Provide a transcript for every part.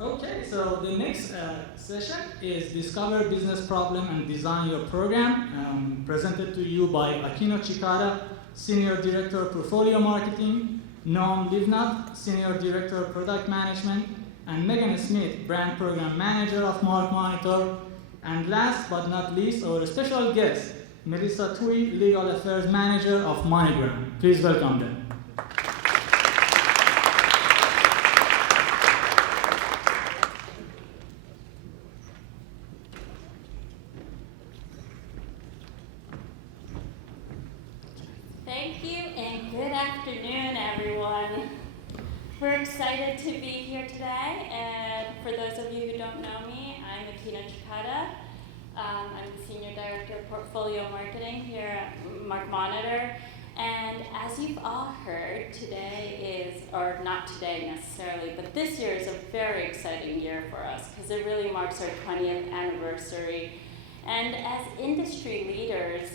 Okay, so the next session is Discover Business Problem and Design Your Program, presented to you by Akino Chikara, Senior Director Portfolio Marketing, Noam Livnat, Senior Director Product Management, and Megan Smith, Brand Program Manager of MarkMonitor, and last but not least, our special guest, Melissa Tui, Legal Affairs Manager of MoneyGram. Please welcome them. Thank you, and good afternoon, everyone. We're excited to be here today, and for those of you who don't know me, I'm Akina Chikata. I'm the Senior Director of Portfolio Marketing here at MarkMonitor, and as you've all heard, today is, or not today necessarily, but this year is a very exciting year for us because it really marks our 20th anniversary. And as industry leaders,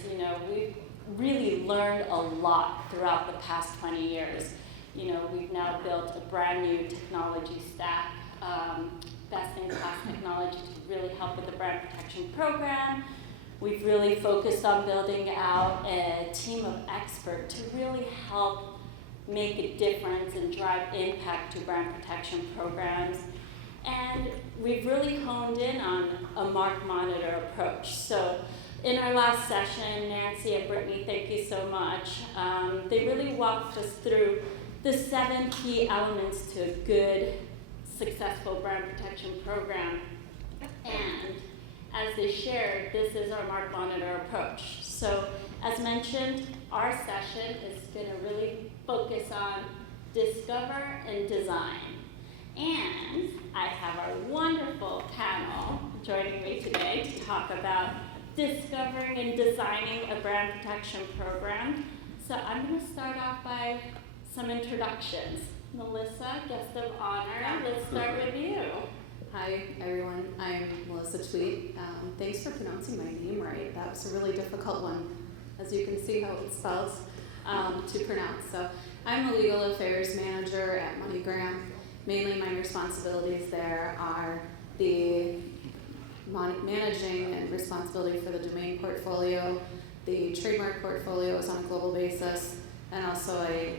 we've really learned a lot throughout the past 20 years. We've now built a brand new technology stack, best-in-class technology to really help with the brand protection program. We've really focused on building out a team of experts to really help make a difference and drive impact to brand protection programs. And we've really honed in on a MarkMonitor approach. So in our last session, Nancy and Brittany, thank you so much. They really walked us through the 7 key elements to a good, successful brand protection program. And as they shared, this is our MarkMonitor approach. So as mentioned, our session is going to really focus on discover and design. And I have our wonderful panel joining me today to talk about discovering and designing a brand protection program. So I'm going to start off by some introductions. Melissa, guest of honor, let's start with you. Hi everyone, I'm Melissa Tweet. Thanks for pronouncing my name right. That was a really difficult one, as you can see how it spells, to pronounce. So I'm the Legal Affairs Manager at MoneyGram. Mainly my responsibilities there are the managing and responsibility for the domain portfolio, the trademark portfolios on a global basis, and also I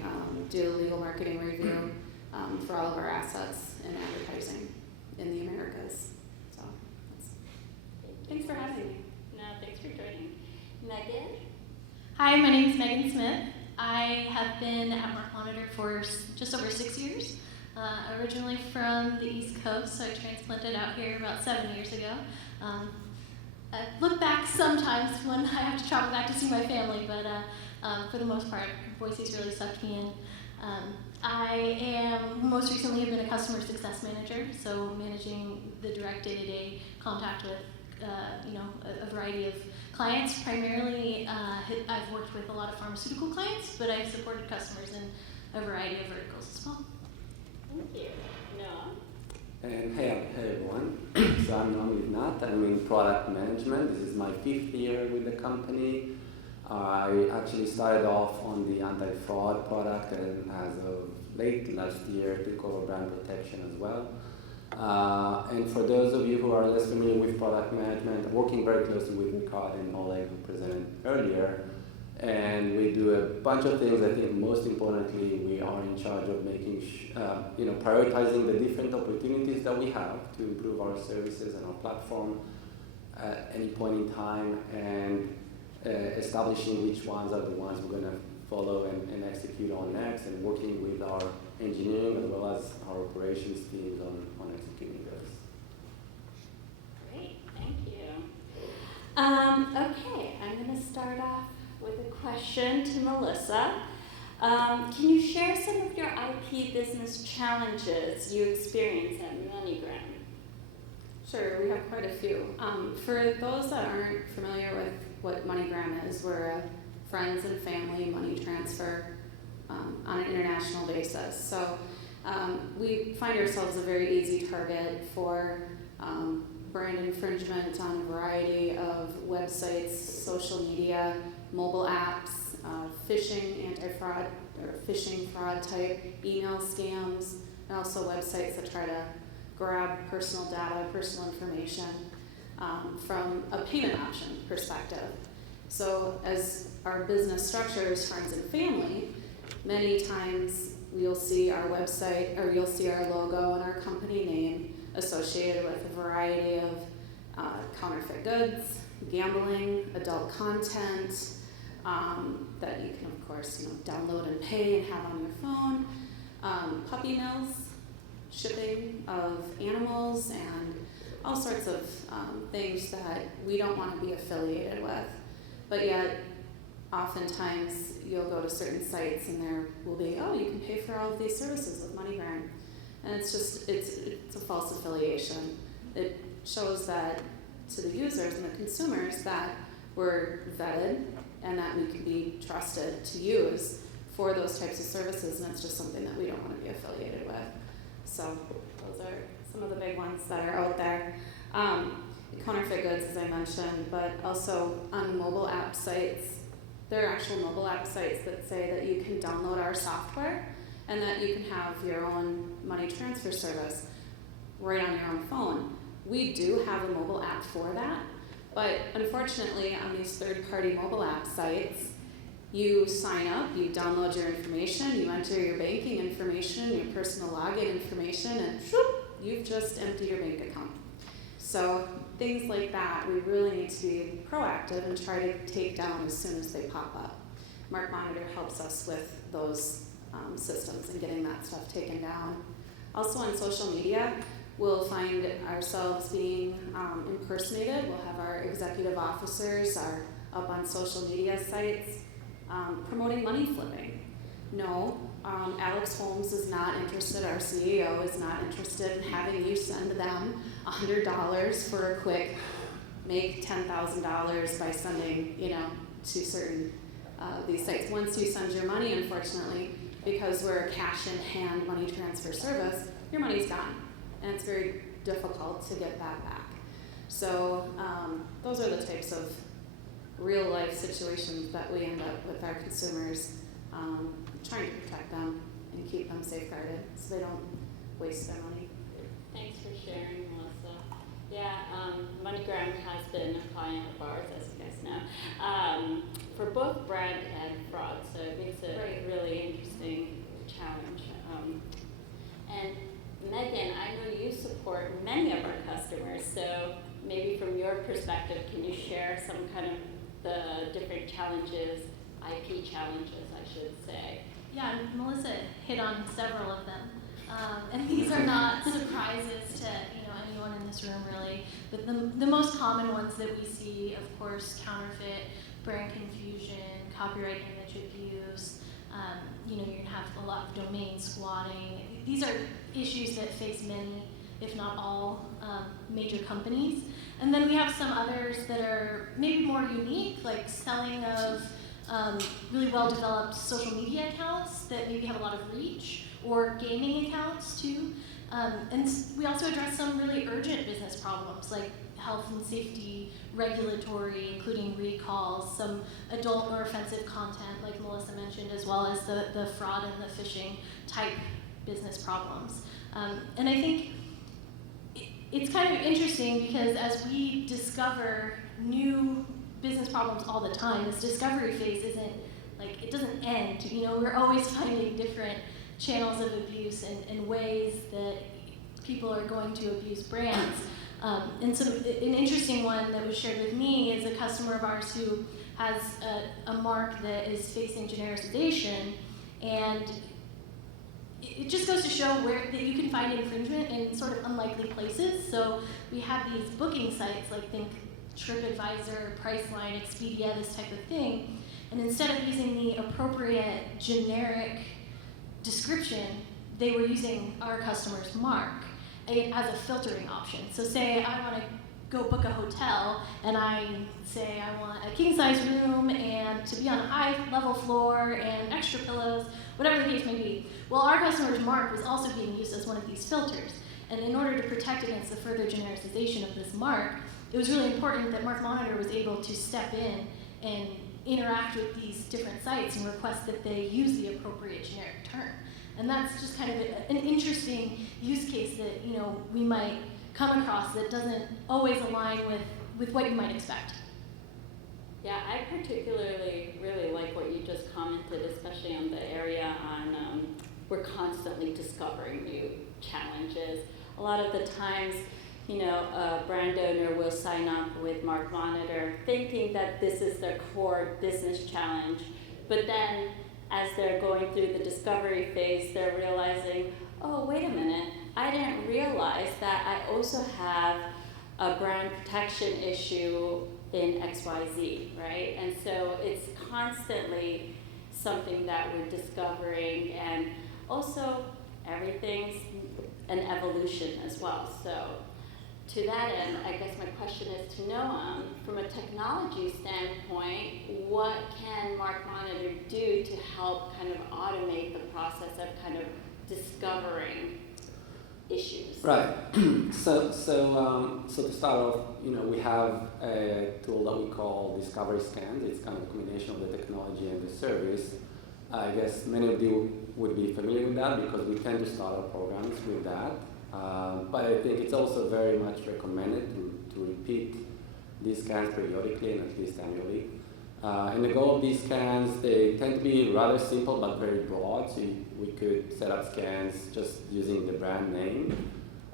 do legal marketing review for all of our assets in advertising in the Americas. So thanks for having me. No, thanks for joining. Megan? Hi, my name is Megan Smith. I have been at MarkMonitor for just over 6 years. Originally from the East Coast, so I transplanted out here about 7 years ago. I look back sometimes when I have to travel back to see my family, but for the most part, Boise's really sucked me in. I am most recently have been a customer success manager, so managing the direct day-to-day contact with a variety of clients. Primarily, I've worked with a lot of pharmaceutical clients, but I've supported customers in a variety of verticals as well. Thank you. Noam? And hey everyone, so I'm Noam Livnat. I'm in product management. This is my 5th year with the company. I actually started off on the anti-fraud product, and as of late last year took over brand protection as well. And for those of you who are less familiar with product management, I'm working very closely with Ricard and Oleg, who presented earlier. And we do a bunch of things. I think most importantly, we are in charge of making, prioritizing the different opportunities that we have to improve our services and our platform at any point in time, and establishing which ones are the ones we're going to follow and execute on next, and working with our engineering as well as our operations teams on executing those. Great, thank you. Okay, I'm going to start off with a question to Melissa. Can you share some of your IP business challenges you experience at MoneyGram? Sure, we have quite a few. For those that aren't familiar with what MoneyGram is, we're a friends and family money transfer on an international basis. So we find ourselves a very easy target for brand infringement on a variety of websites, social media, mobile apps, phishing, anti-fraud, or phishing fraud type email scams, and also websites that try to grab personal data, personal information from a payment option perspective. So as our business structures, friends and family, many times you'll see our website or you'll see our logo and our company name associated with a variety of counterfeit goods, gambling, adult content that you can, of course, download and pay and have on your phone, puppy mills, shipping of animals, and all sorts of things that we don't want to be affiliated with. But yet, oftentimes, you'll go to certain sites and there will be, oh, you can pay for all of these services with MoneyGram. And it's just, it's a false affiliation. It shows that to the users and the consumers that we're vetted and that we can be trusted to use for those types of services, and it's just something that we don't want to be affiliated with. So those are some of the big ones that are out there. Counterfeit goods, as I mentioned, but also on mobile app sites. There are actual mobile app sites that say that you can download our software and that you can have your own money transfer service right on your own phone. We do have a mobile app for that, but unfortunately on these third-party mobile app sites, you sign up, you download your information, you enter your banking information, your personal login information, and whoop, you've just emptied your bank account. So things like that, we really need to be proactive and try to take down as soon as they pop up. MarkMonitor helps us with those systems and getting that stuff taken down. Also on social media, we'll find ourselves being impersonated. We'll have our executive officers are up on social media sites promoting money flipping. No, Alex Holmes is not interested, our CEO is not interested in having you send them $100 for a quick make $10,000 by sending, to certain these sites. Once you send your money, unfortunately, because we're a cash-in-hand money transfer service, your money's gone, and it's very difficult to get that back. So those are the types of real-life situations that we end up with our consumers, trying to protect them and keep them safeguarded so they don't waste their money. Thanks for sharing, Melissa. Yeah, MoneyGram has been a client of ours, as you guys know, for both brand and fraud, so it makes it a really interesting challenge. And Megan, I know you support many of our customers, so maybe from your perspective, can you share some kind of the different challenges, IP challenges, I should say? Yeah, Melissa hit on several of them. And these are not surprises to anyone in this room really, but the most common ones that we see, of course, counterfeit, brand confusion, copyright image abuse, you're going to have a lot of domain squatting. These are issues that face many, if not all, major companies. And then we have some others that are maybe more unique, like selling of really well-developed social media accounts that maybe have a lot of reach, or gaming accounts too. And we also address some really urgent business problems like health and safety, regulatory, including recalls, some adult or offensive content like Melissa mentioned, as well as the fraud and the phishing type business problems. And I think it's kind of interesting because as we discover new business problems all the time, this discovery phase it doesn't end. We're always finding different channels of abuse and ways that people are going to abuse brands. And so an interesting one that was shared with me is a customer of ours who has a mark that is facing genericization, and it just goes to show that you can find infringement in sort of unlikely places. So we have these booking sites, like think TripAdvisor, Priceline, Expedia, this type of thing, and instead of using the appropriate generic description, they were using our customer's mark as a filtering option. So say I want to go book a hotel, and I say I want a king-size room and to be on a high-level floor and extra pillows, whatever the case may be. Well, our customer's mark was also being used as one of these filters. And in order to protect against the further genericization of this mark, it was really important that MarkMonitor was able to step in and interact with these different sites and request that they use the appropriate generic term. And that's just kind of an interesting use case that we might come across that doesn't always align with what you might expect. Yeah, I particularly really like what you just commented, especially on the area on we're constantly discovering new challenges. A lot of the times, a brand owner will sign up with MarkMonitor thinking that this is their core business challenge, but then as they're going through the discovery phase, they're realizing, oh, wait a minute, I didn't realize that I also have a brand protection issue in XYZ, right? And so it's constantly something that we're discovering, and also everything's an evolution as well. So to that end, I guess my question is to Noam, from a technology standpoint, what can MarkMonitor do to help kind of automate the process of kind of discovering issues? Right. So to start off, we have a tool that we call Discovery Scans. It's kind of a combination of the technology and the service. I guess many of you would be familiar with that because we tend to start our programs with that. But I think it's also very much recommended to repeat these scans periodically and at least annually. And the goal of these scans, they tend to be rather simple but very broad. So we could set up scans just using the brand name.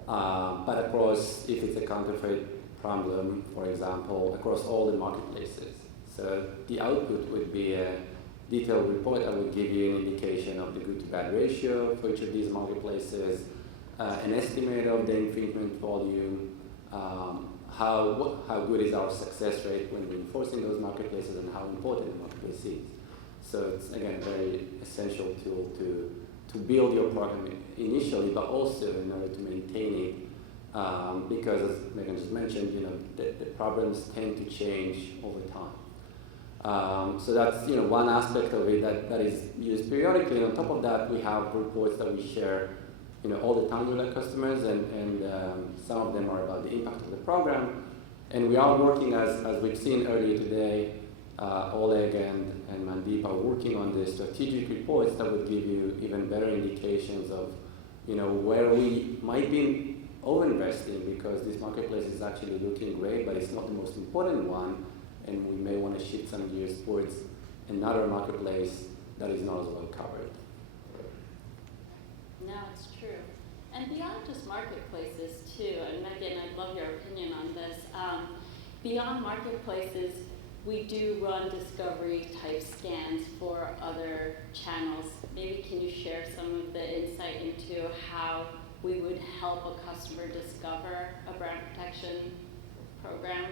But of course, if it's a counterfeit problem, for example, across all the marketplaces. So the output would be a detailed report that would give you an indication of the good to bad ratio for each of these marketplaces, an estimate of the infringement volume, how good is our success rate when we're enforcing those marketplaces, and how important the marketplace is. So it's, again, a very essential tool to build your program initially, but also in order to maintain it, because as Megan just mentioned, the problems tend to change over time. So that's one aspect of it that is used periodically. And on top of that, we have reports that we share all the time with our customers, and some of them are about the impact of the program. And we are working, as we've seen earlier today, Oleg and Mandeep are working on the strategic reports that would give you even better indications of where we might be over-investing, because this marketplace is actually looking great, but it's not the most important one, and we may want to shift some gears towards another marketplace that is not as well covered. No, it's true. And beyond just marketplaces too, and Megan, I'd love your opinion on this. Beyond marketplaces, we do run discovery type scans for other channels. Maybe can you share some of the insight into how we would help a customer discover a brand protection program?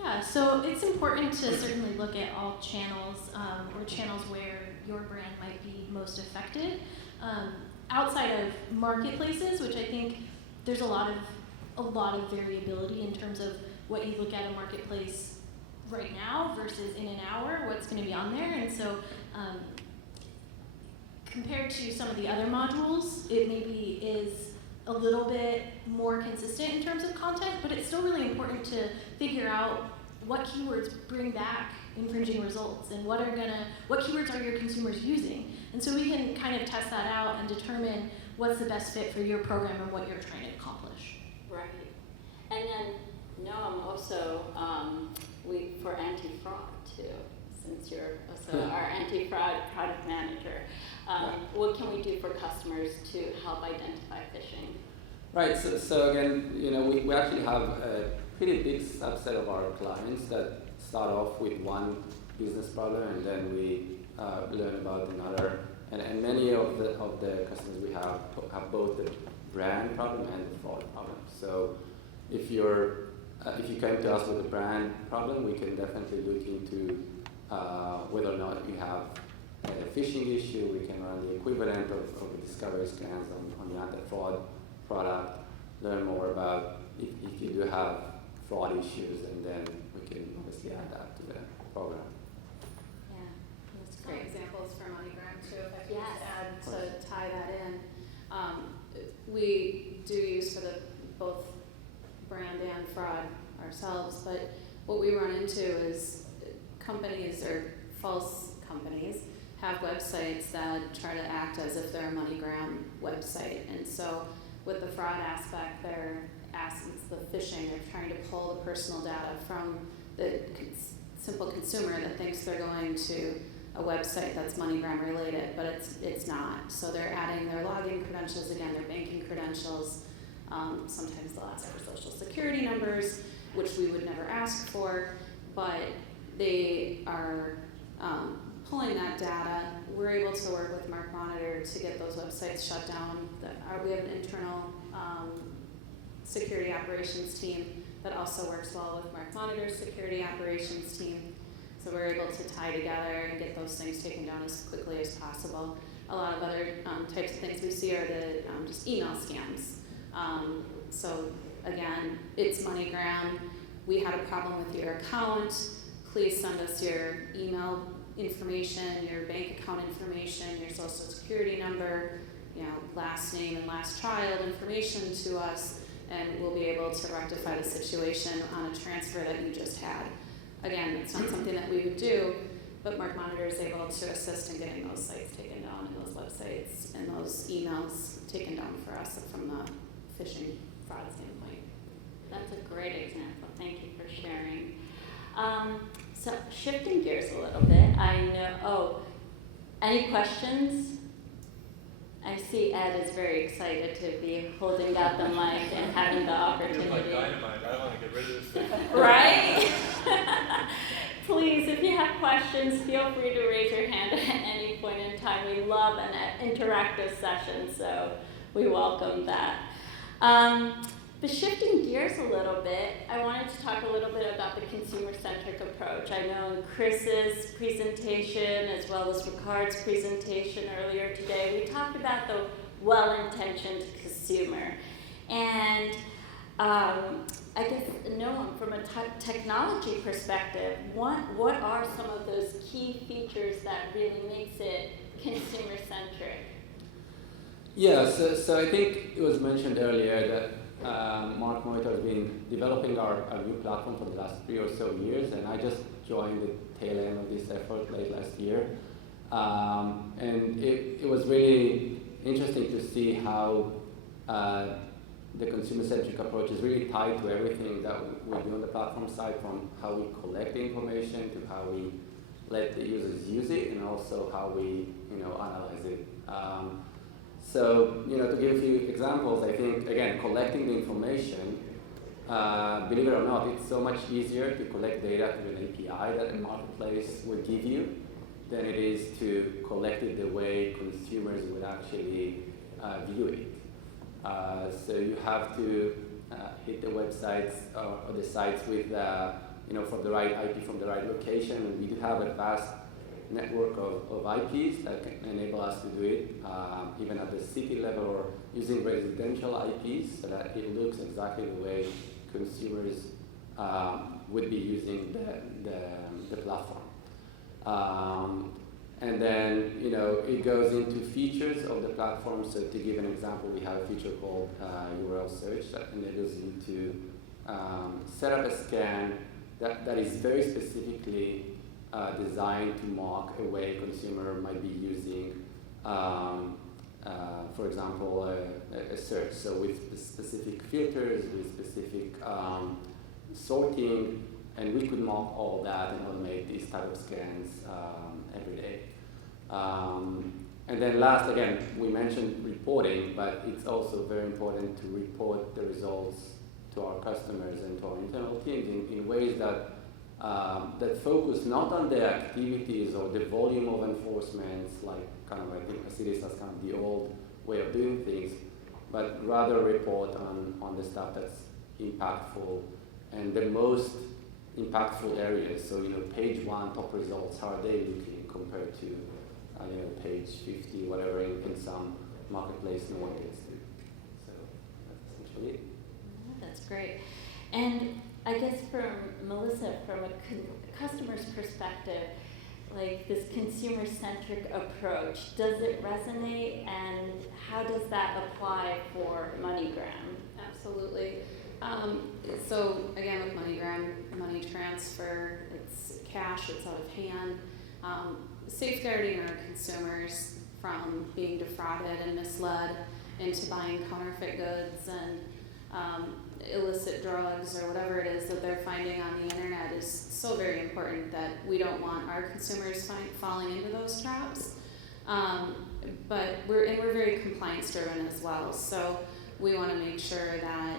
Yeah, so it's important to certainly look at all channels, or channels where your brand might be most affected. Outside of marketplaces, which I think there's a lot of variability in terms of what you look at a marketplace right now versus in an hour, what's going to be on there. And so compared to some of the other modules, it maybe is a little bit more consistent in terms of content, but it's still really important to figure out what keywords bring back infringing results and what keywords are your consumers using. And so we can kind of test that out and determine what's the best fit for your program and what you're trying to accomplish. Right. And then Noam also, for anti-fraud too, since you're also our anti-fraud product manager, what can we do for customers to help identify phishing? Right, so again, we actually have a pretty big subset of our clients that start off with one business problem, and then we learn about another. And many of the customers we have both the brand problem and the fraud problem. So if you came to us with a brand problem, we can definitely look into whether or not you have a phishing issue. We can run the equivalent of the discovery scans on the anti-fraud product, learn more about if you do have fraud issues, and then we can obviously add that to the program. Yeah, that's Great great. examples from MoneyGram too, if I could Yes. just add to tie that in. We do use for both brand and fraud ourselves, but what we run into is companies or false companies have websites that try to act as if they're a MoneyGram website. And so with the fraud aspect, it's the phishing. They're trying to pull the personal data from the simple consumer that thinks they're going to a website that's MoneyGram related, but it's not. So they're adding their login credentials, again, their banking credentials. Sometimes they'll ask for social security numbers, which we would never ask for, but they are pulling that data. We're able to work with MarkMonitor to get those websites shut down. We have an internal security operations team that also works well with MarkMonitor's security operations team. So we're able to tie together and get those things taken down as quickly as possible. A lot of other types of things we see are the just email scams. So again, it's MoneyGram. We had a problem with your account. Please send us your email information, your bank account information, your social security number, last name and last child information to us, and we'll be able to rectify the situation on a transfer that you just had. Again, it's not something that we would do, but MarkMonitor is able to assist in getting those sites taken down and those websites and those emails taken down for us from the phishing fraud standpoint. That's a great example. Thank you for sharing. So shifting gears a little bit, any questions? I see Ed is very excited to be holding out the mic and having the opportunity. It's like dynamite. I want to get rid of this thing. Right? Please, if you have questions, feel free to raise your hand at any point in time. We love an interactive session, so we welcome that. But shifting gears a little bit, I wanted to talk a little bit about the consumer-centric approach. I know in Chris's presentation, as well as Ricard's presentation earlier today, we talked about the well-intentioned consumer. And I guess, Noam, from a technology perspective, what are some of those key features that really makes it consumer-centric? Yeah, so I think it was mentioned earlier that MarkMonitor has been developing our new platform for the last 3 or so years, and I just joined the tail end of this effort late last year. And it was really interesting to see how the consumer-centric approach is really tied to everything that we do on the platform side, from how we collect the information to how we let the users use it, and also how we analyze it. So, to give a few examples, I think, again, collecting the information, believe it or not, it's so much easier to collect data through an API that a marketplace would give you than it is to collect it the way consumers would actually view it. So you have to hit the websites or the sites with, for the right IP from the right location, and we do have a vast network of IPs that can enable us to do it, even at the city level, or using residential IPs so that it looks exactly the way consumers would be using the platform. And then, it goes into features of the platform. So to give an example, we have a feature called URL search that enables you to set up a scan that is very specifically designed to mark a way a consumer might be using, for example, a search. So with specific filters, with specific sorting, and we could mark all that and automate these type of scans every day. And then last, again, we mentioned reporting, but it's also very important to report the results to our customers and to our internal teams in ways that focus not on the activities or the volume of enforcements, like I think I see this as kind of the old way of doing things, but rather report on the stuff that's impactful and the most impactful areas. So, page 1 top results, how are they looking compared to, page 50, whatever, in some marketplace no one gets to. So that's essentially it. That's great. And I guess from Melissa, from a customer's perspective, like this consumer-centric approach, does it resonate, and how does that apply for MoneyGram? Absolutely. So again, with MoneyGram, money transfer, it's cash, it's out of hand. safeguarding our consumers from being defrauded and misled into buying counterfeit goods and illicit drugs or whatever it is that they're finding on the internet is so very important that we don't want our consumers falling into those traps. But we're very compliance driven as well, so we want to make sure that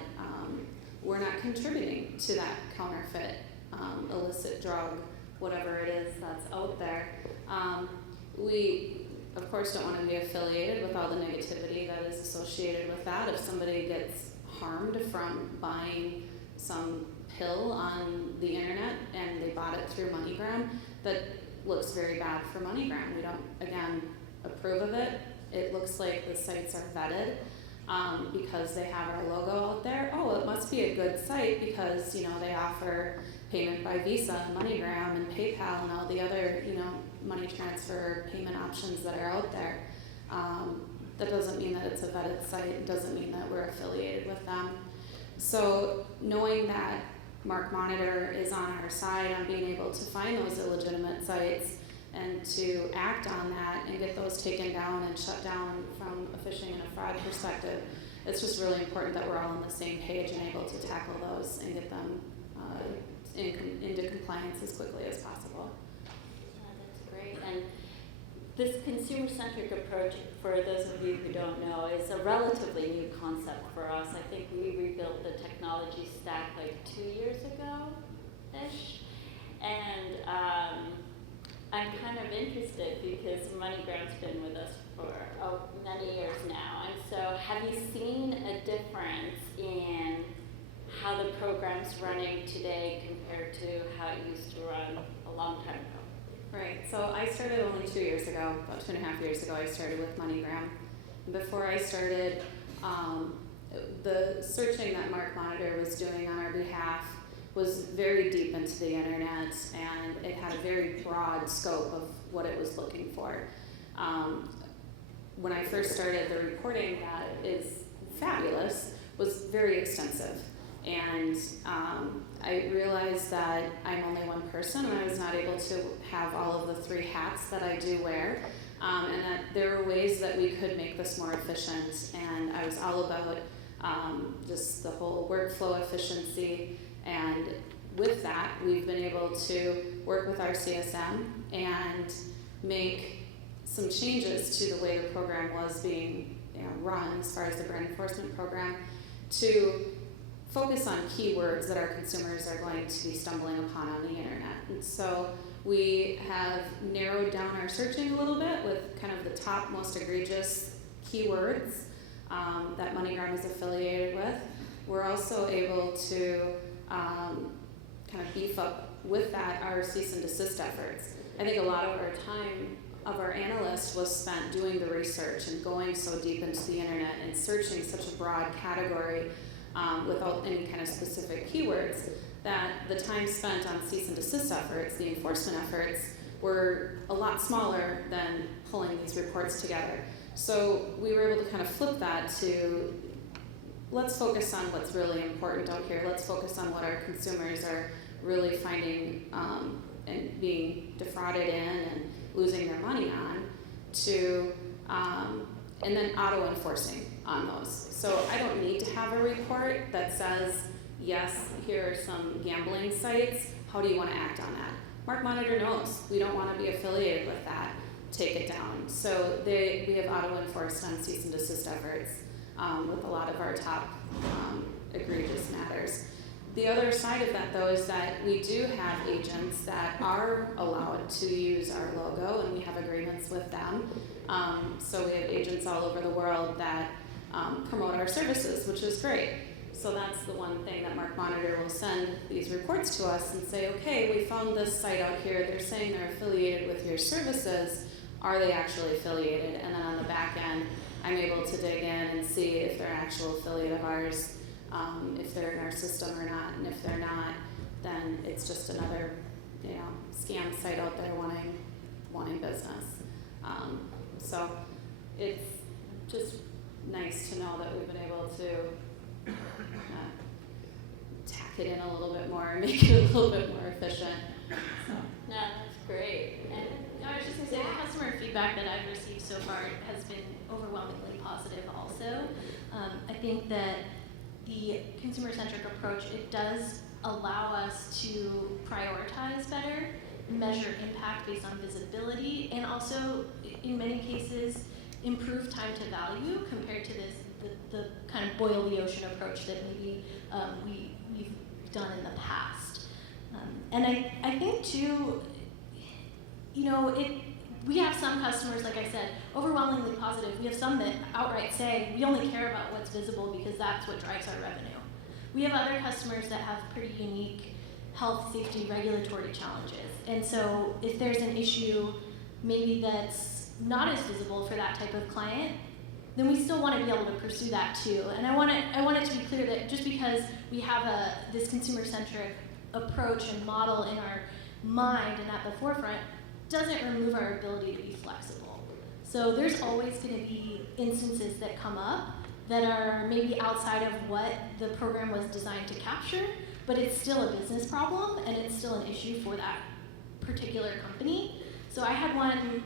we're not contributing to that counterfeit illicit drug, whatever it is that's out there. We of course don't want to be affiliated with all the negativity that is associated with that. If somebody gets harmed from buying some pill on the internet and they bought it through MoneyGram, that looks very bad for MoneyGram. We don't, again, approve of it. It looks like the sites are vetted because they have our logo out there. Oh, it must be a good site because, they offer payment by Visa, MoneyGram, and PayPal, and all the other, money transfer payment options that are out there. That doesn't mean that it's a vetted site. It doesn't mean that we're affiliated with them. So knowing that MarkMonitor is on our side on being able to find those illegitimate sites and to act on that and get those taken down and shut down from a phishing and a fraud perspective, it's just really important that we're all on the same page and able to tackle those and get them into compliance as quickly as possible. That's great. And this consumer-centric approach, for those of you who don't know, is a relatively new concept for us. I think we rebuilt the technology stack like 2 years ago-ish. And I'm kind of interested because MoneyGram's been with us for many years now. And so have you seen a difference in how the program's running today compared to how it used to run a long time ago? Right, so I started only 2 years ago, about 2.5 years ago, I started with MoneyGram. Before I started, the searching that MarkMonitor was doing on our behalf was very deep into the internet, and it had a very broad scope of what it was looking for. When I first started, the reporting that is fabulous was very extensive. And I realized that I'm only one person and I was not able to have all of the 3 hats that I do wear, and that there were ways that we could make this more efficient. And I was all about just the whole workflow efficiency, and with that we've been able to work with our CSM and make some changes to the way the program was being run as far as the brand enforcement program, to focus on keywords that our consumers are going to be stumbling upon on the internet. And so we have narrowed down our searching a little bit with kind of the top most egregious keywords that MoneyGram is affiliated with. We're also able to kind of beef up with that our cease and desist efforts. I think a lot of our time of our analysts was spent doing the research and going so deep into the internet and searching such a broad category without any kind of specific keywords, that the time spent on cease and desist efforts, the enforcement efforts, were a lot smaller than pulling these reports together. So we were able to kind of flip that to, let's focus on what's really important out here. Let's focus on what our consumers are really finding and being defrauded in and losing their money on, to and then auto-enforcing on those. So I don't need to have a report that says, yes, here are some gambling sites, how do you want to act on that? MarkMonitor knows we don't want to be affiliated with that, take it down. So we have auto-enforced on cease and desist efforts with a lot of our top egregious matters. The other side of that, though, is that we do have agents that are allowed to use our logo, and we have agreements with them. So we have agents all over the world that promote our services, which is great. So that's the one thing that MarkMonitor will send these reports to us and say, okay, we found this site out here. They're saying they're affiliated with your services. Are they actually affiliated? And then on the back end, I'm able to dig in and see if they're an actual affiliate of ours, if they're in our system or not. And if they're not, then it's just another, scam site out there wanting business. So it's just nice to know that we've been able to tack it in a little bit more and make it a little bit more efficient. No, that's great. And I was was just going to say, the customer feedback that I've received so far has been overwhelmingly positive also. I think that the consumer-centric approach, it does allow us to prioritize better, measure impact based on visibility, and also, in many cases, improve time to value compared to the kind of boil the ocean approach that maybe we've done in the past. And I think too, we have some customers, like I said, overwhelmingly positive. We have some that outright say, we only care about what's visible because that's what drives our revenue. We have other customers that have pretty unique health, safety, regulatory challenges. And so if there's an issue maybe that's not as visible for that type of client, then we still want to be able to pursue that too. And I want it to be clear that just because we have this consumer-centric approach and model in our mind and at the forefront doesn't remove our ability to be flexible. So there's always going to be instances that come up that are maybe outside of what the program was designed to capture, but it's still a business problem and it's still an issue for that particular company. So I had one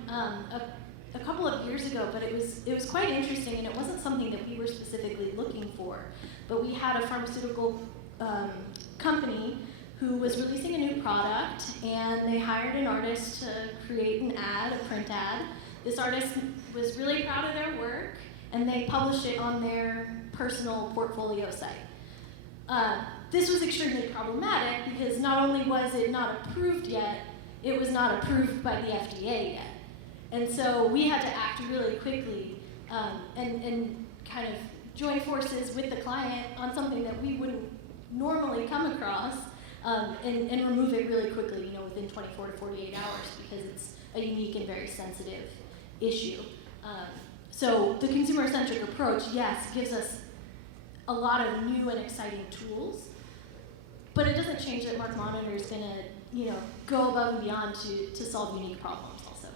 a couple of years ago, but it was quite interesting, and it wasn't something that we were specifically looking for. But we had a pharmaceutical company who was releasing a new product, and they hired an artist to create an ad, a print ad. This artist was really proud of their work, and they published it on their personal portfolio site. This was extremely problematic because not only was it not approved yet, it was not approved by the FDA yet. And so we had to act really quickly and kind of join forces with the client on something that we wouldn't normally come across and remove it really quickly, within 24 to 48 hours because it's a unique and very sensitive issue. So the consumer-centric approach, yes, gives us a lot of new and exciting tools, but it doesn't change that MarkMonitor is going to, go above and beyond to solve unique problems also.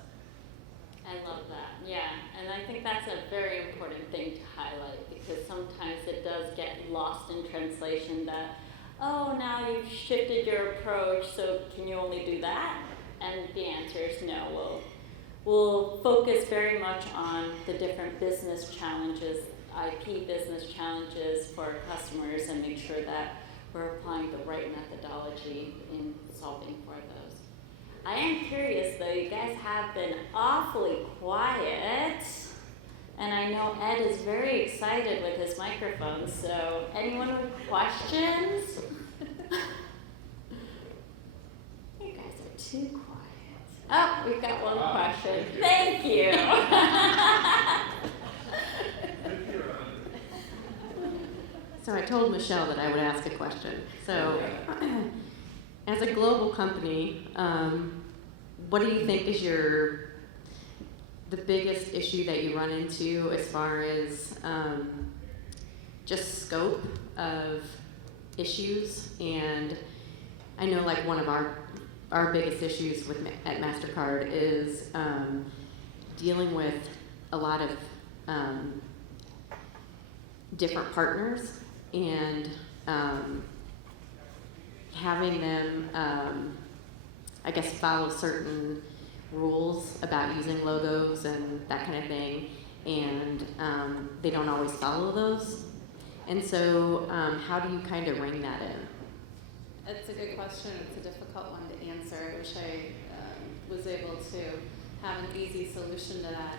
I love that, yeah. And I think that's a very important thing to highlight because sometimes it does get lost in translation that, oh, now you've shifted your approach, so can you only do that? And the answer is no. We'll focus very much on the different business challenges, IP business challenges for our customers, and make sure that we're applying the right methodology in solving for those. I am curious though, you guys have been awfully quiet, and I know Ed is very excited with his microphone, so anyone with questions? You guys are too quiet. Oh, we've got one question. Thank you. So I told Michelle that I would ask a question. So as a global company, what do you think is the biggest issue that you run into as far as just scope of issues? And I know like one of our biggest issues at MasterCard is dealing with a lot of different partners and having them, I guess, follow certain rules about using logos and that kind of thing, and they don't always follow those. And so how do you kind of ring that in? It's a good question. It's a difficult one to answer. I wish I was able to have an easy solution to that.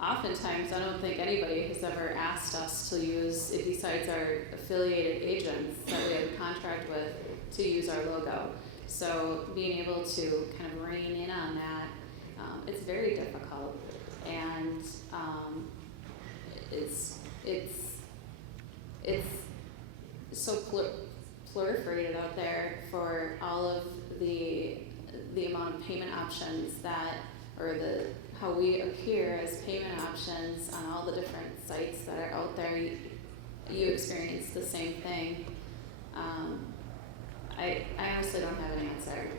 Oftentimes, I don't think anybody has ever asked us to use, besides our affiliated agents that we have a contract with, to use our logo. So being able to kind of rein in on that, it's very difficult, and it's so proliferated out there for all of the amount of payment options that, or how we appear as payment options on all the different sites that are out there. You experience the same thing. I honestly don't have an answer.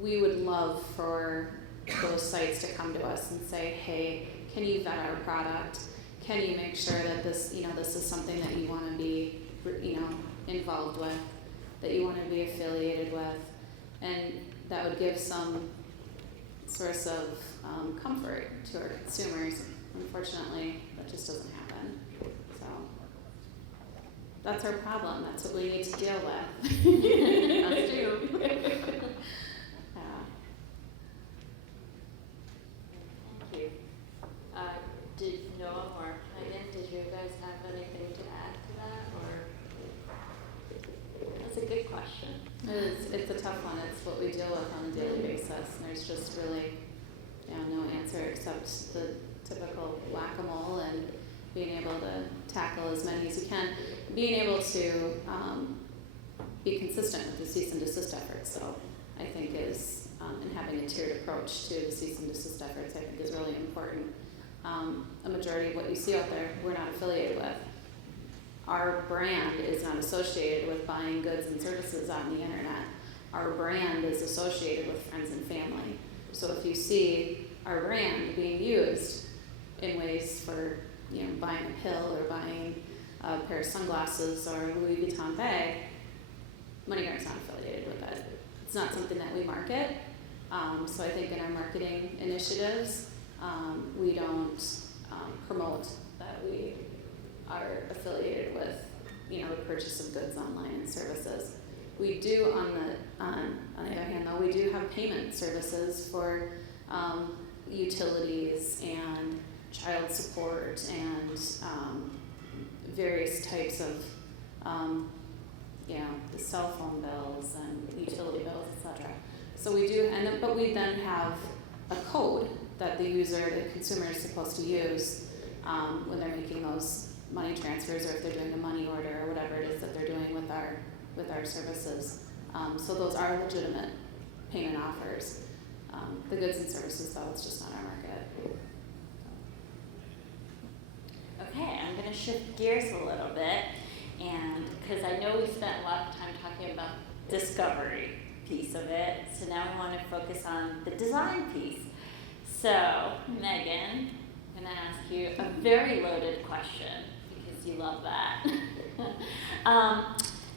We would love for those sites to come to us and say, hey, can you vet our product? Can you make sure that this is something that you want to be, involved with, that you want to be affiliated with? And that would give some source of comfort to our consumers. Unfortunately, that just doesn't happen. So that's our problem. That's what we need to deal with. Us too. Yeah. Thank you. Did Noah or Megan, did you guys have anything to add to that, or? That's a good question. It's a tough one. It's what we deal with on a daily basis, and there's just really no answer except the typical whack-a-mole and being able to tackle as many as you can. Being able to be consistent with the cease and desist efforts, so I think is, and having a tiered approach to the cease and desist efforts, I think is really important. A majority of what you see out there, we're not affiliated with. Our brand is not associated with buying goods and services on the internet. Our brand is associated with friends and family. So if you see our brand being used in ways for buying a pill or buying a pair of sunglasses or a Louis Vuitton bag, MoneyGram's not affiliated with it. It's not something that we market. So I think in our marketing initiatives, we don't promote that we are affiliated with, the purchase of goods online and services. We do, on the other hand, though, we do have payment services for utilities and child support and various types of, the cell phone bills and utility bills, etc. So we do, but we then have a code that the consumer is supposed to use when they're making those money transfers, or if they're doing a money order or whatever it is that they're doing with our services. So those are legitimate payment offers. The goods and services, though, it's just not our market. Okay, I'm going to shift gears a little bit, and because I know we spent a lot of time talking about discovery piece of it, so now we want to focus on the design piece. So, Megan, I'm going to ask you a very loaded question, because you love that.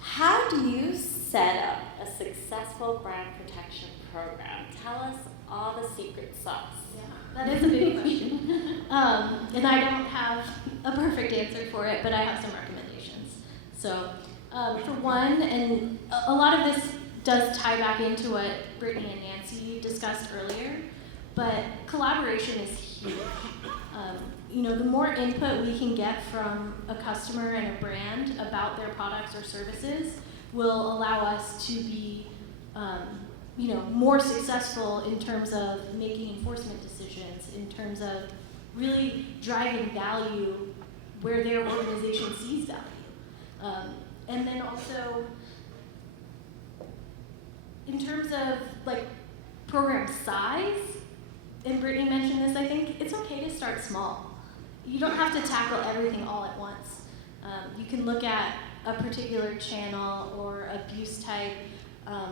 How do you set up a successful brand protection program? Tell us all the secret sauce. Yeah, that is a big question. And I don't have a perfect answer for it, but I have some recommendations. So, for one, and a lot of this does tie back into what Brittany and Nancy discussed earlier, but collaboration is huge. The more input we can get from a customer and a brand about their products or services will allow us to be, more successful in terms of making enforcement decisions, in terms of really driving value where their organization sees value. And then also, in terms of program size, and Brittany mentioned this, I think it's okay to start small. You don't have to tackle everything all at once. You can look at a particular channel or abuse type,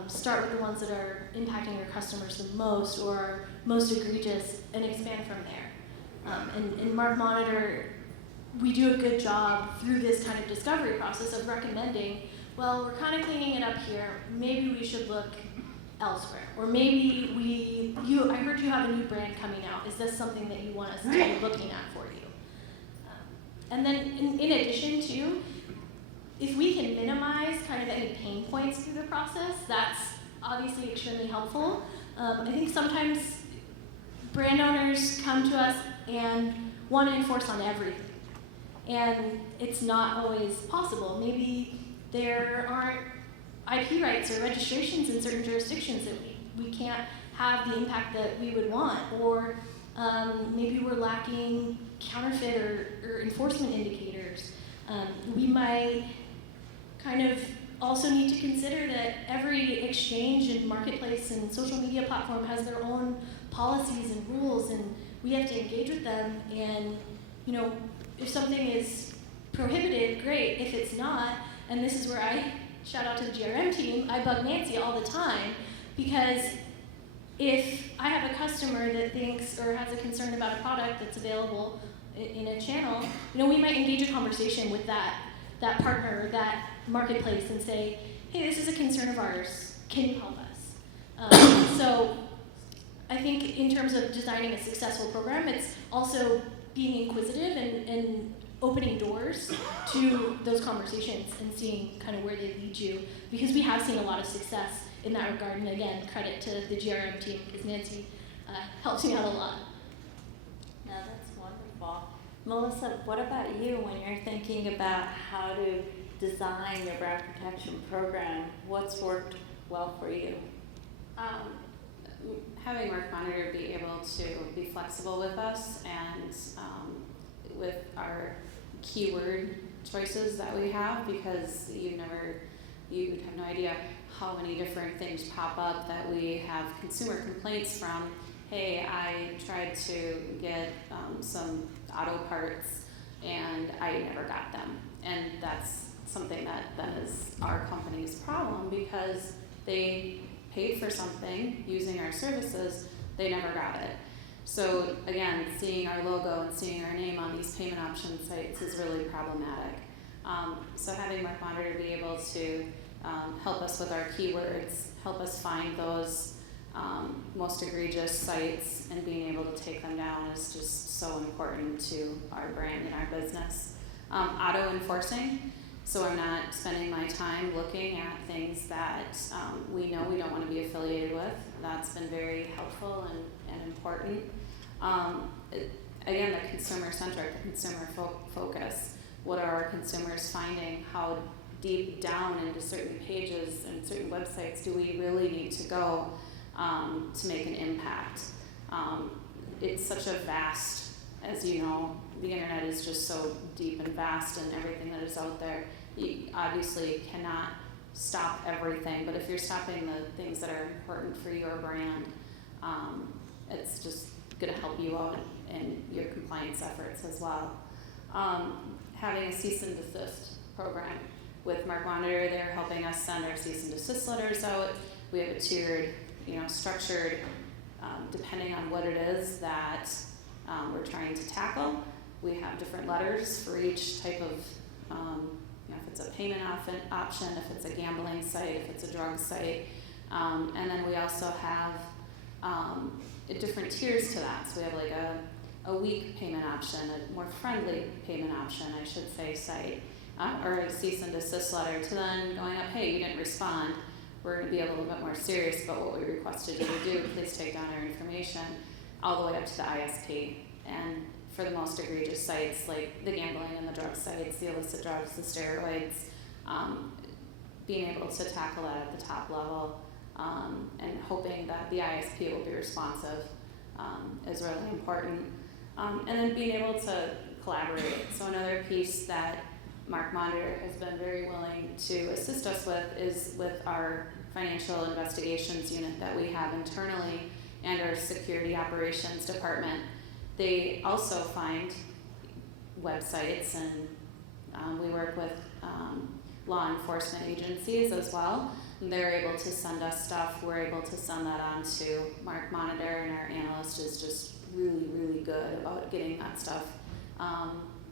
start with the ones that are impacting your customers the most or are most egregious, and expand from there. And in MarkMonitor, we do a good job through this kind of discovery process of recommending, well, we're kind of cleaning it up here, maybe we should look elsewhere. Or maybe I heard you have a new brand coming out. Is this something that you want us to be looking at for you? And then in addition to, if we can minimize kind of any pain points through the process, that's obviously extremely helpful. I think sometimes brand owners come to us and want to enforce on everything. And it's not always possible. Maybe there aren't IP rights or registrations in certain jurisdictions that we can't have the impact that we would want, or maybe we're lacking counterfeit or enforcement indicators. We might kind of also need to consider that every exchange and marketplace and social media platform has their own policies and rules, and we have to engage with them. And if something is prohibited, great. If it's not, and this is where I shout out to the GRM team, I bug Nancy all the time, because if I have a customer that thinks or has a concern about a product that's available in a channel, we might engage a conversation with that partner or that marketplace and say, hey, this is a concern of ours, can you help us? So I think in terms of designing a successful program, it's also being inquisitive and opening doors to those conversations and seeing kind of where they lead you, because we have seen a lot of success in that regard. And again, credit to the GRM team, because Nancy helps me out a lot. No, that's wonderful. Melissa, what about you when you're thinking about how to design your brand protection program? What's worked well for you? Having MarkMonitor be able to be flexible with us and with our keyword choices that we have, because you have no idea how many different things pop up that we have consumer complaints from. Hey, I tried to get some auto parts and I never got them. And that's something that then is our company's problem, because they paid for something using our services, they never got it. So again, seeing our logo and seeing our name on these payment option sites is really problematic. So having MarkMonitor be able to help us with our keywords, help us find those most egregious sites and being able to take them down is just so important to our brand and our business. Auto enforcing, so I'm not spending my time looking at things that we know we don't want to be affiliated with. That's been very helpful and important. Again, the consumer-centric, the consumer focus. What are our consumers finding? How deep down into certain pages and certain websites do we really need to go to make an impact? It's such a vast, as you know, the internet is just so deep and vast, and everything that is out there. You obviously cannot stop everything, but if you're stopping the things that are important for your brand, it's just going to help you out in your compliance efforts as well. Having a cease and desist program with MarkMonitor, they're helping us send our cease and desist letters out. We have a tiered, structured, depending on what it is that we're trying to tackle. We have different letters for each type of, if it's a payment option, if it's a gambling site, if it's a drug site. And then we also have different tiers to that. So we have like a weak payment option, a more friendly payment option, I should say, site, or a cease and desist letter, to then going up, hey, you didn't respond. We're going to be a little bit more serious about what we requested you to do. Please take down our information, all the way up to the ISP. And for the most egregious sites, like the gambling and the drug sites, the illicit drugs, the steroids, being able to tackle that at the top level, and hoping that the ISP will be responsive is really important. And then being able to collaborate. So another piece that MarkMonitor has been very willing to assist us with is with our financial investigations unit that we have internally and our security operations department. They also find websites, and we work with law enforcement agencies as well. And they're able to send us stuff. We're able to send that on to MarkMonitor, and our analyst is just really, really good about getting that stuff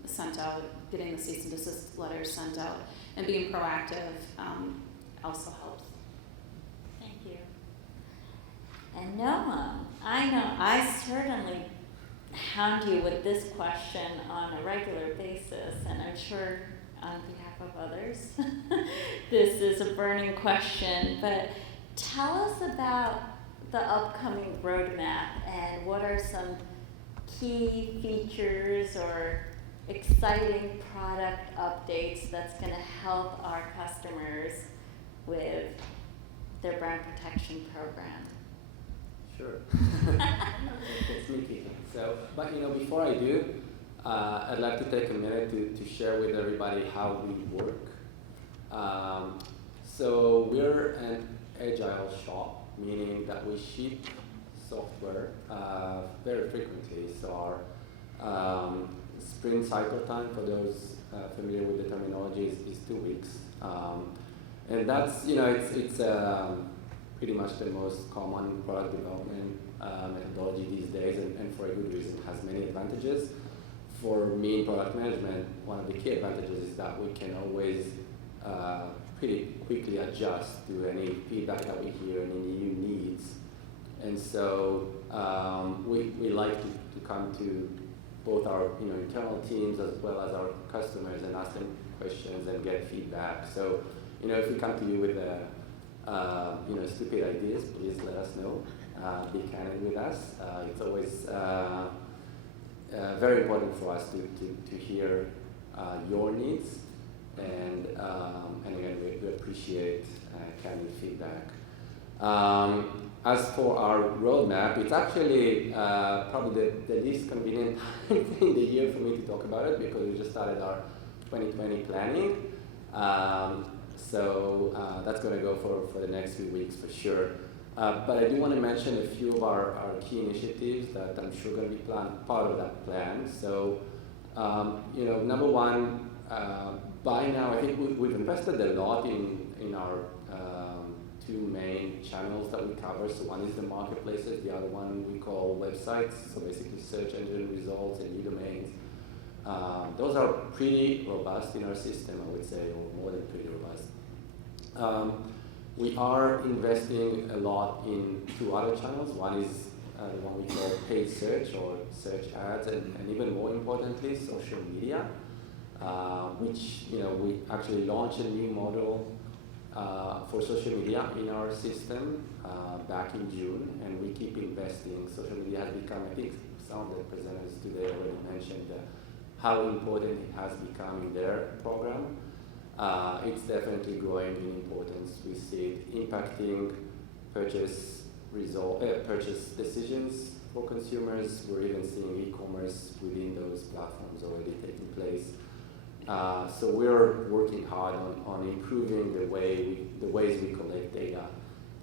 sent out, getting the cease and desist letters sent out, and being proactive also helps. Thank you. And Noah, I know I certainly hound you with this question on a regular basis, and I'm sure on behalf of others, this is a burning question, but tell us about the upcoming roadmap and what are some key features or exciting product updates that's going to help our customers with their brand protection program. Sure. It's me kicking. So, but before I do, I'd like to take a minute to share with everybody how we work. So we're an agile shop, meaning that we ship software very frequently. So our sprint cycle time, for those familiar with the terminology, is 2 weeks. And that's, it's pretty much the most common product development methodology these days, and for a good reason. It has many advantages. For me in product management, one of the key advantages is that we can always pretty quickly adjust to any feedback that we hear and any new needs. And so we like to come to both our internal teams as well as our customers and ask them questions and get feedback. So if we come to you with stupid ideas, please let us know. Be candid with us. It's always very important for us to hear your needs, and again, we appreciate candid feedback. As for our roadmap, it's actually probably the least convenient time in the year for me to talk about it, because we just started our 2020 planning. So that's going to go for the next few weeks for sure. But I do want to mention a few of our key initiatives that I'm sure are going to be part of that plan. So, number one, by now I think we've invested a lot in our two main channels that we cover. So one is the marketplaces, the other one we call websites, so basically search engine results and new domains. Those are pretty robust in our system, I would say, or more than pretty robust. We are investing a lot in two other channels. One is the one we call paid search or search ads, and even more importantly, social media, which we actually launched a new model for social media in our system back in June, and we keep investing. Social media has become, I think some of the presenters today already mentioned how important it has become in their program. It's definitely growing in importance. We see it impacting purchase decisions for consumers. We're even seeing e-commerce within those platforms already taking place. So we're working hard on improving the ways we collect data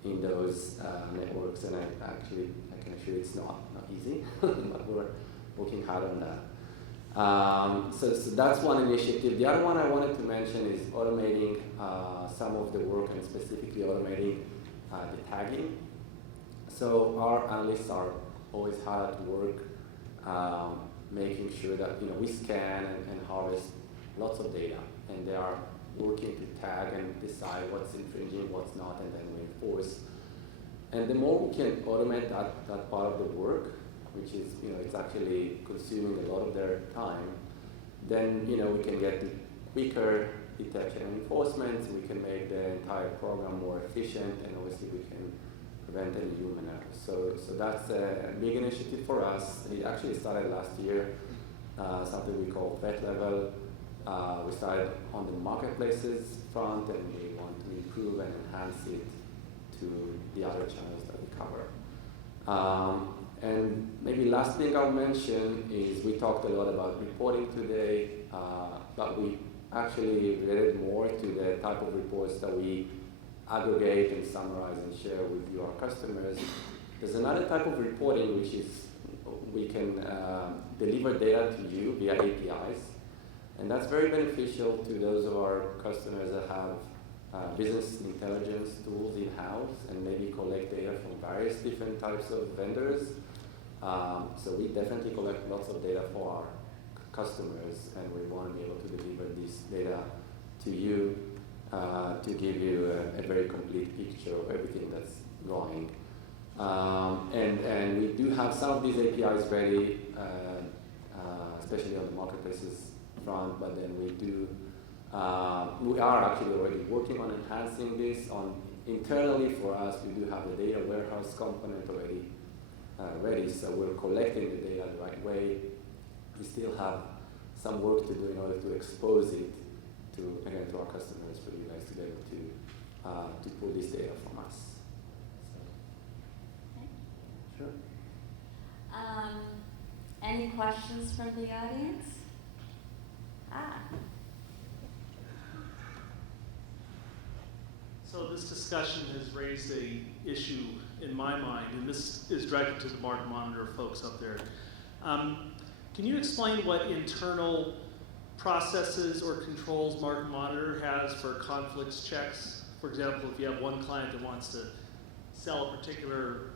in those networks, and I can assure you it's not easy, but we're working hard on that. So that's one initiative. The other one I wanted to mention is automating some of the work, and specifically automating the tagging. So our analysts are always hard at work making sure that we scan and harvest lots of data, and they are working to tag and decide what's infringing, what's not, and then we enforce. And the more we can automate that part of the work, which is, it's actually consuming a lot of their time, then, we can get to quicker detection and enforcement. We can make the entire program more efficient, and obviously we can prevent any human error. So that's a big initiative for us. It actually started last year, something we call vet level. We started on the marketplaces front, and we want to improve and enhance it to the other channels that we cover. And maybe last thing I'll mention is we talked a lot about reporting today, but we actually related more to the type of reports that we aggregate and summarize and share with you, our customers. There's another type of reporting, which is we can deliver data to you via APIs, and that's very beneficial to those of our customers that have business intelligence tools in-house and maybe collect data from various different types of vendors. So we definitely collect lots of data for our customers, and we want to be able to deliver this data to you to give you a very complete picture of everything that's going. And we do have some of these APIs ready, especially on the marketplaces front, but then we are actually already working on enhancing this. Internally for us, we do have the data warehouse component already ready, so we're collecting the data the right way. We still have some work to do in order to expose it to our customers, for you guys to be able to pull this data from us. So, sure. Any questions from the audience? So this discussion has raised a issue in my mind, and this is directed to the MarkMonitor folks up there. Can you explain what internal processes or controls MarkMonitor has for conflicts checks? For example, if you have one client that wants to sell a particular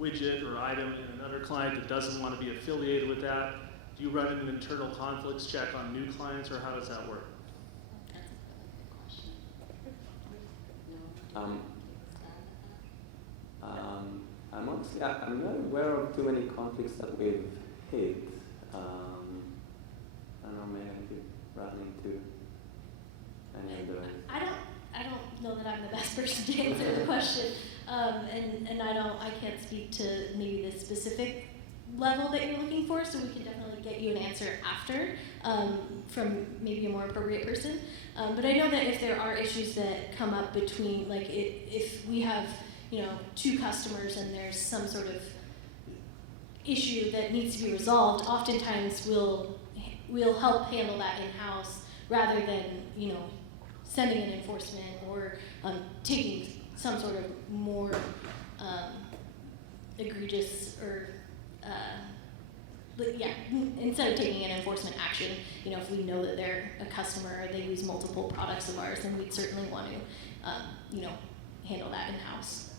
widget or item and another client that doesn't want to be affiliated with that, do you run an internal conflicts check on new clients, or how does that work? That's a really good question. Yeah, I'm not aware of too many conflicts that we've hit. I don't know, maybe I could run into any of those. I don't know that I'm the best person to answer the question, and I can't speak to maybe the specific level that you're looking for. So we can definitely get you an answer after from maybe a more appropriate person. But I know that if there are issues that come up between, like if we have, you know, 2 customers and there's some sort of issue that needs to be resolved, oftentimes we'll help handle that in-house rather than, you know, sending an enforcement or taking some sort of more egregious or instead of taking an enforcement action, you know, if we know that they're a customer or they use multiple products of ours, then we'd certainly want to, you know, handle that in-house.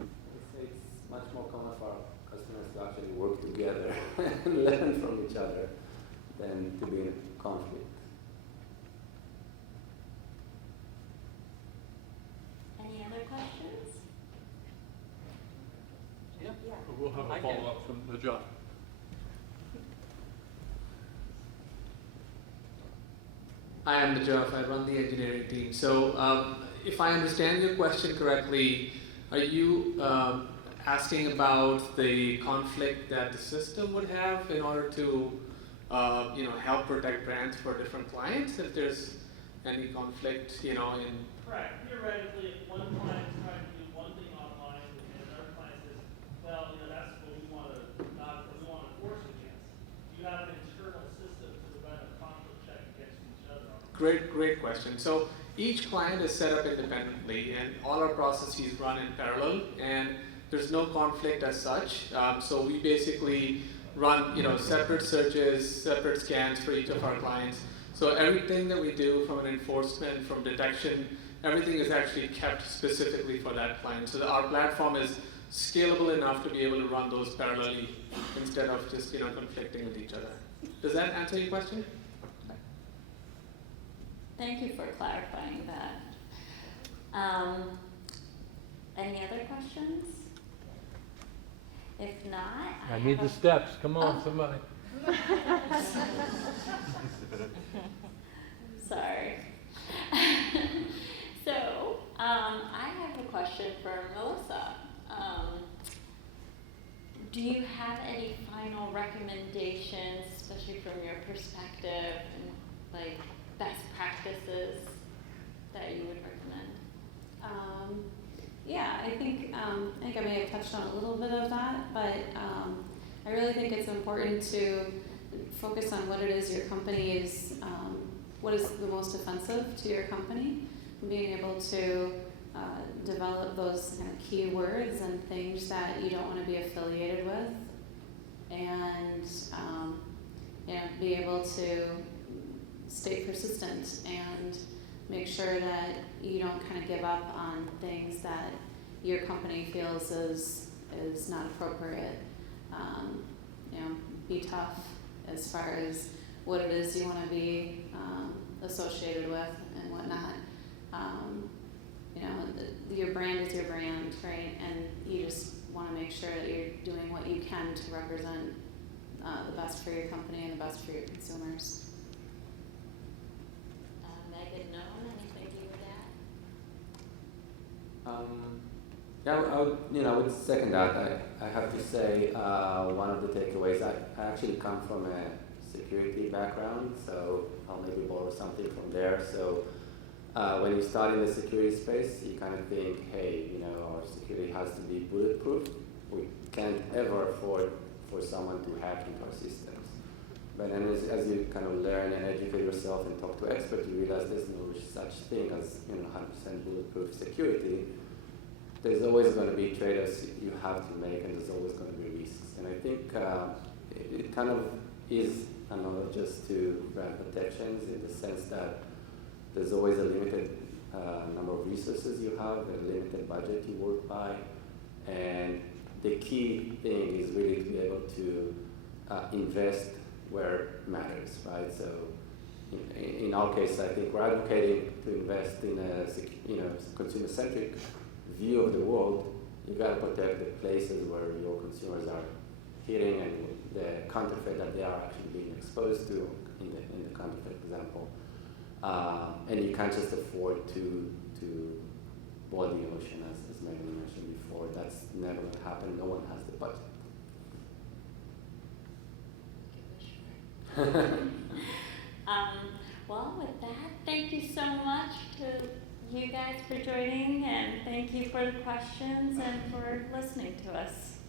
It's much more common for our customers to actually work together and learn from each other than to be in a conflict. Any other questions? Yeah. We'll have a follow-up from the judge. I am the Jeff. I run the engineering team. So, if I understand your question correctly, are you asking about the conflict that the system would have in order to, you know, help protect brands for different clients? If there's any conflict, you know, in Correct. Theoretically, if one client is trying to do one thing online and another client says, well, you know, that's what we want to enforce against. You have an internal system to prevent a conflict check against each other. Great question. So each client is set up independently, and all our processes run in parallel, and there's no conflict as such. So we basically run, you know, separate searches, separate scans for each of our clients. So everything that we do from an enforcement, from detection, everything is actually kept specifically for that client. So our platform is scalable enough to be able to run those parallelly instead of just, you know, conflicting with each other. Does that answer your question? Thank you for clarifying that. Any other questions? If not, I need the steps. Come on, somebody. Sorry. So, I have a question for Melissa. Do you have any final recommendations, especially from your perspective, and like best practices that you would recommend? Yeah, I think I may have touched on a little bit of that, but I really think it's important to focus on what it is your company is, what is the most offensive to your company, and being able to develop those kind of keywords and things that you don't want to be affiliated with, and you know, be able to stay persistent and make sure that you don't kind of give up on things that your company feels is not appropriate. You know, be tough as far as what it is you want to be associated with and whatnot. You know, your brand is your brand, right? And you just want to make sure that you're doing what you can to represent the best for your company and the best for your consumers. Megan, anything you would add? Yeah, I would second that. I have to say, one of the takeaways, I actually come from a security background, so I'll maybe borrow something from there. So when you start in the security space, you kind of think, hey, you know, our security has to be bulletproof. We can't ever afford for someone to hack into our systems. But then as you kind of learn and educate yourself and talk to experts, you realize there's no such thing as, you know, 100% bulletproof security. There's always going to be trade-offs you have to make, and there's always going to be risks. And I think it kind of is analogous to brand protections in the sense that there's always a limited number of resources you have, a limited budget you work by, and the key thing is really to be able to invest where it matters, right? So in our case, I think we're advocating to invest in a consumer-centric view of the world You gotta protect the places where your consumers are hitting and the counterfeit that they are actually being exposed to in the counterfeit example. And you can't just afford to boil the ocean, as Megan mentioned before. That's never going to happen. No one has the budget. Well, with that, thank you so much to you guys for joining, and thank you for the questions and for listening to us.